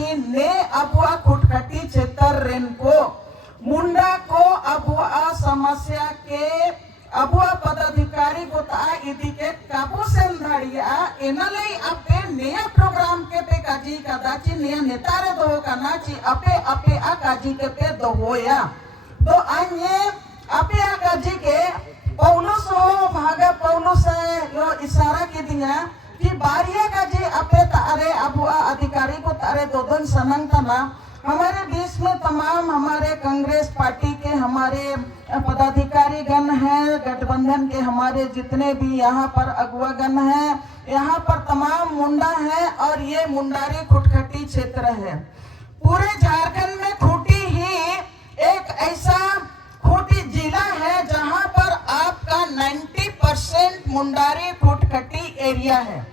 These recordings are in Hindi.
दाची ने अबुआ खुटखटी क्षेत्र रेन को मुंडा को अबुआ समस्या के अबुआ पदाधिकारी को ता इदी के काबू से धाड़िया एनलई अपे नया प्रोग्राम के पे काजी का दाची नया नेतारे दो का नाची अपे अपे आ काजी के पे दो होया तो अन्य अपे आ काजी के पौलुस हो भागा पौलुस है यो इशारा के दिया कि बारिया काजी अपे तारे अबुआ अधिकारी को तारे दो दिन सनंग तना हमारे बीच में तमाम हमारे कांग्रेस पार्टी के हमारे पदाधिकारी गण हैं, गठबंधन के हमारे जितने भी यहाँ पर अगुआ गण हैं, यहाँ पर तमाम मुंडा है और ये मुंडारी खुटखटी क्षेत्र है। पूरे झारखंड में खूंटी ही एक ऐसा खूंटी जिला है जहाँ पर आपका 90% मुंडारी खुटखटी एरिया है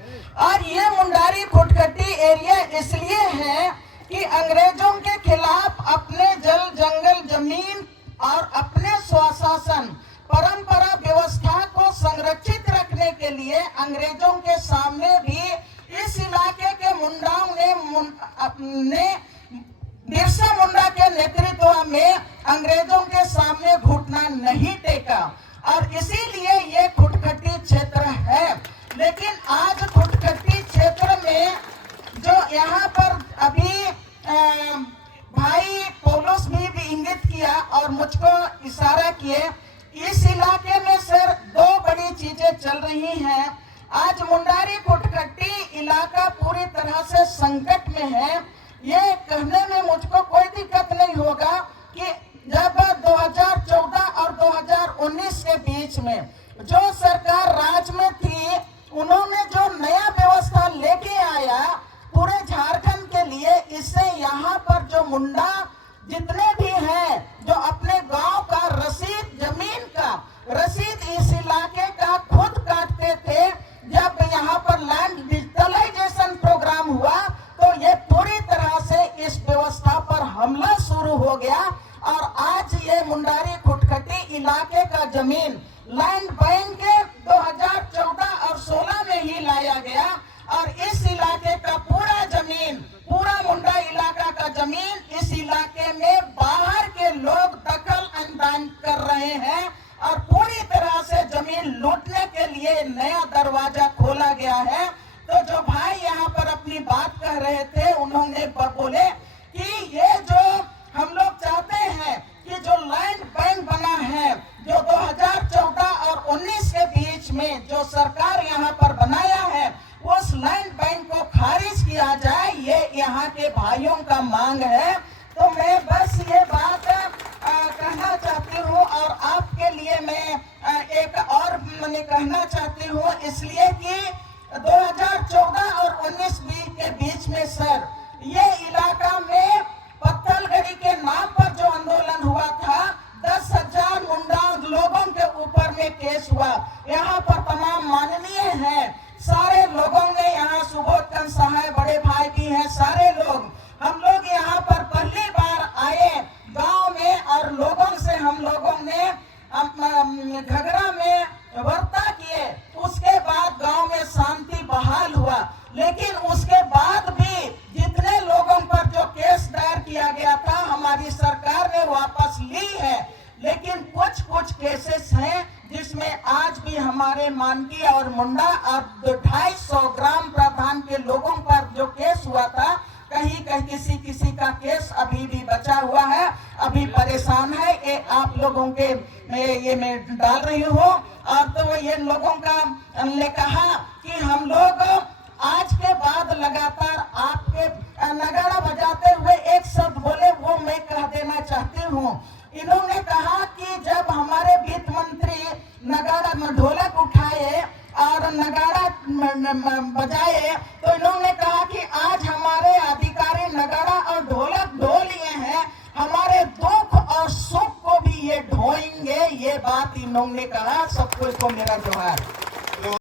और ये मुंडारी खुटखटी एरिया इसलिए है कि अंग्रेजों के खिलाफ अपने जल जंगल जमीन और अपने स्वशासन परंपरा व्यवस्था को संरक्षित रखने के लिए अंग्रेजों के सामने भी इस इलाके के मुंडाओं ने बिरसा मुंडा के नेतृत्व में अंग्रेजों के सामने घुटना नहीं टेका और इसीलिए ये खुटखटी क्षेत्र है। लेकिन आज खुटखटी क्षेत्र में जो यहाँ पर अभी भाई पौलुस भी इंगित किया और मुझको इशारा किए, इस इलाके में सर दो बड़ी चीजें चल रही हैं। आज मुंडारी खुटखटी इलाका पूरी तरह से संकट में है। ये कहने में मुझको कोई दिक्कत नहीं होगा कि जब 2014 और 2019 के बीच में जो सरकार राज में थी उन्होंने जो नया व्यवस्था लेके आया पूरे झारखंड के लिए, इससे यहाँ पर जो मुंडा जितने भी हैं जो अपने गांव का रसीद जमीन का रसीद इस इलाके का खुद काटते थे, जब यहाँ पर लैंड डिजिटलाइजेशन प्रोग्राम हुआ तो ये पूरी तरह से इस व्यवस्था पर हमला शुरू हो गया और आज ये मुंडारी खुटखटी इलाके का जमीन लैंड बैंक के 2014 और 16 में ही लाया गया और इस इलाके का पूरा जमीन पूरा मुंडा इलाका का जमीन इस इलाके में बाहर के लोग दखल अंदाज कर रहे हैं और पूरी तरह से जमीन लूटने के लिए नया दरवाजा खोला गया है। तो जो भाई यहाँ पर अपनी बात कह रहे थे उन्होंने बोले कि ये जो हम लोग चाहते हैं कि जो लैंड बैंक बना है जो 2014 और 19 के बीच में जो सरकार यहाँ पर बनाया है उस लैंड बैंक को खारिज किया जाए, ये यहाँ के भाइयों का मांग है। तो मैं बस ये बात कहना चाहती हूँ और आपके लिए मैं एक और मैंने कहना चाहती हूँ इसलिए कि 2014 और 19 के बीच में सर ये इलाका में पत्थलगड़ी के नाम पर जो आंदोलन हुआ था 10,000 मुंडा लोगों के ऊपर में केस हुआ। यहाँ पर तमाम माननीय हैं, सारे लोगों ने यहाँ सुबोध चंद्र सहाय बड़े भाई भी हैं, सारे लोग हम लोग यहाँ पर पहली बार आए गांव में और लोगों से हम लोगों ने घगरा में वार्ता किए। उसके बाद गांव में शांति बहाल हुआ, लेकिन उसके बाद भी जितने लोगों पर जो केस दायर किया गया था हमारी सरकार ने वापस ली है। लेकिन कुछ कुछ केसेस हैं जिसमें आज भी हमारे मानकी और मुंडा और 250 ग्राम प्रधान के लोगों पर जो केस हुआ था कहीं कहीं किसी का केस अभी भी बचा हुआ है, अभी परेशान है। ये आप लोगों के ये मैं डाल रही हूँ और तो ये लोगों का ने कहा कि हम लोग आज के बाद लगातार आपके नगाड़ा बजाते हुए एक शब्द बोले वो मैं कह देना चाहती हूँ। इन्होंने कहा कि जब हमारे वित्त मंत्री नगाड़ा में ढोलक उठाए और नगाड़ा बजाए तो इन्होंने कहा कि आज हमारे अधिकारी नगाड़ा और ढोलक ढो लिए हैं, हमारे दुख और सुख को भी ये ढोएंगे। ये बात इन्होंने कहा। सबको इसको मेरा जोहार।